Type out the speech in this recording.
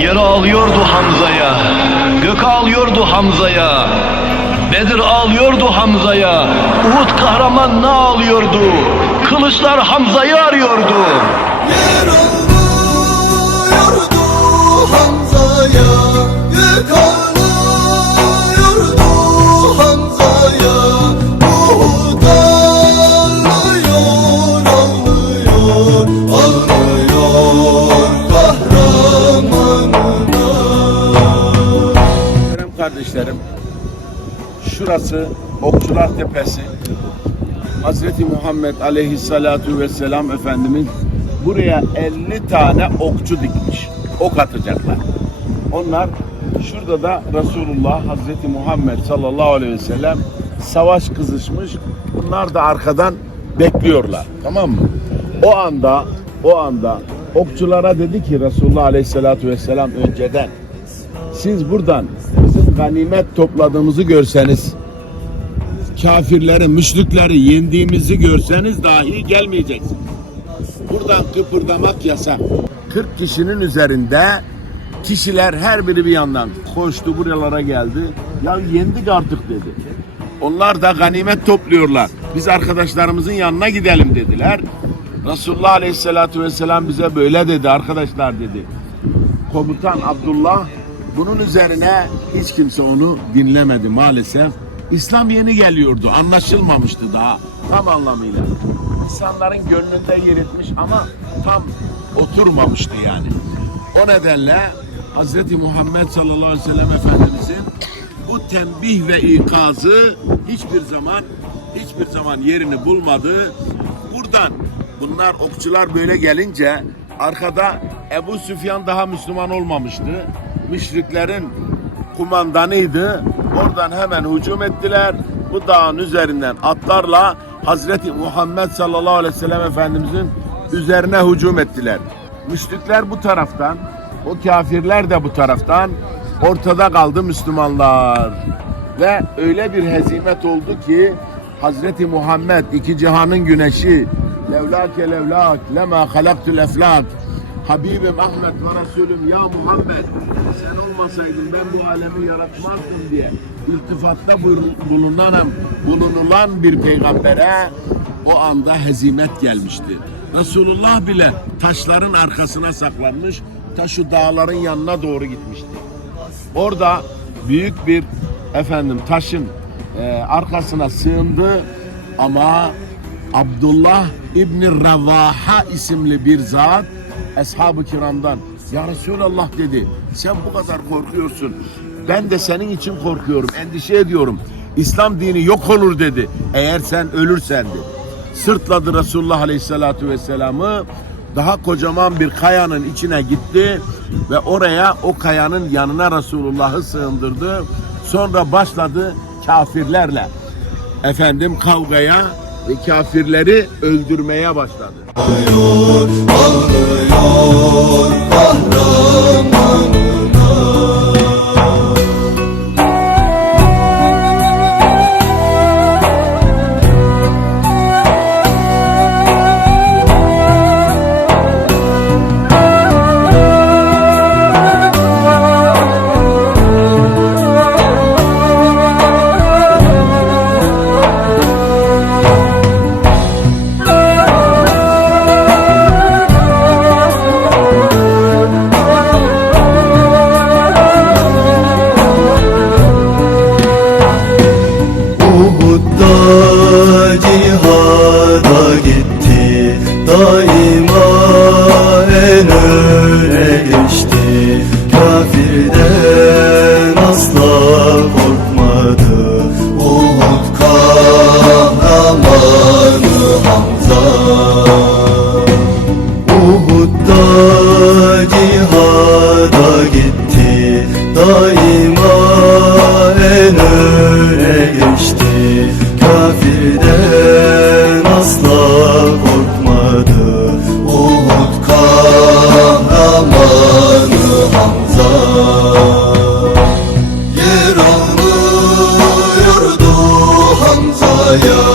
Yer ağlıyordu Hamza'ya, gök ağlıyordu Hamza'ya. Bedir ağlıyordu Hamza'ya, Uhud kahraman ne ağlıyordu? Kılıçlar Hamza'yı arıyordu. Yer ağlıyordu Hamza'ya Gök ağlıyordu kardeşlerim, şurası Okçular Tepesi. Hazreti Muhammed Aleyhisselatu Vesselam Efendimiz buraya 50 tane okçu dikmiş. Ok atacaklar. Onlar şurada da Resulullah Hazreti Muhammed sallallahu aleyhi ve sellem savaş kızışmış. Bunlar da arkadan bekliyorlar. Tamam mı? O anda o anda okçulara dedi ki Resulullah Aleyhisselatu Vesselam önceden siz buradan ganimet topladığımızı görseniz, kafirleri, müşrikleri yendiğimizi görseniz dahi gelmeyeceksiniz. Buradan kıpırdamak yasak. 40 kişinin üzerinde kişiler her biri bir yandan koştu buralara geldi. Ya yendik artık dedi. Onlar da ganimet topluyorlar. Biz arkadaşlarımızın yanına gidelim dediler. Resulullah Aleyhisselatü Vesselam bize böyle dedi arkadaşlar dedi komutan Abdullah bunun üzerine hiç kimse onu dinlemedi maalesef. İslam yeni geliyordu. Anlaşılmamıştı daha tam anlamıyla. İnsanların gönlünde yer etmiş ama tam oturmamıştı yani. O nedenle Hz. Muhammed sallallahu aleyhi ve sellem Efendimizin bu tembih ve ikazı hiçbir zaman hiçbir zaman yerini bulmadı. Buradan bunlar okçular böyle gelince arkada Ebu Süfyan daha Müslüman olmamıştı. Müşriklerin kumandanıydı. Oradan hemen hücum ettiler. Bu dağın üzerinden atlarla Hazreti Muhammed sallallahu aleyhi ve sellem Efendimizin üzerine hücum ettiler. Müşrikler bu taraftan, o kafirler de bu taraftan ortada kaldı Müslümanlar. Ve öyle bir hezimet oldu ki Hazreti Muhammed iki cihanın güneşi levlake levlak lema halaktul eflak Habibim Ahmet ve Resulüm ya Muhammed sen olmasaydın ben bu alemi yaratmazdım diye iltifatta bulunan, bulunulan bir peygambere o anda hezimet gelmişti. Resulullah bile taşların arkasına saklanmış, taşı dağların yanına doğru gitmişti. Orada büyük bir efendim taşın e, arkasına sığındı ama Abdullah İbni Revaha isimli bir zat Eshab-ı kiramdan Ya Resulallah dedi. Sen bu kadar korkuyorsun. Ben de senin için korkuyorum. Endişe ediyorum. İslam dini yok olur dedi. Eğer sen ölürsen dedi. Sırtladı Resulullah Aleyhisselatü Vesselam'ı. Daha kocaman bir kayanın içine gitti ve oraya o kayanın yanına Resulullah'ı sığındırdı. Sonra başladı kafirlerle. Efendim kavgaya ve kafirleri öldürmeye başladı. Ağlıyor, ağlıyor, kahramanım. daima en öne geçti. Kafirden asla korkmadı. Uhud kahramanı Hamza. Yer almıyordu Hamza'ya.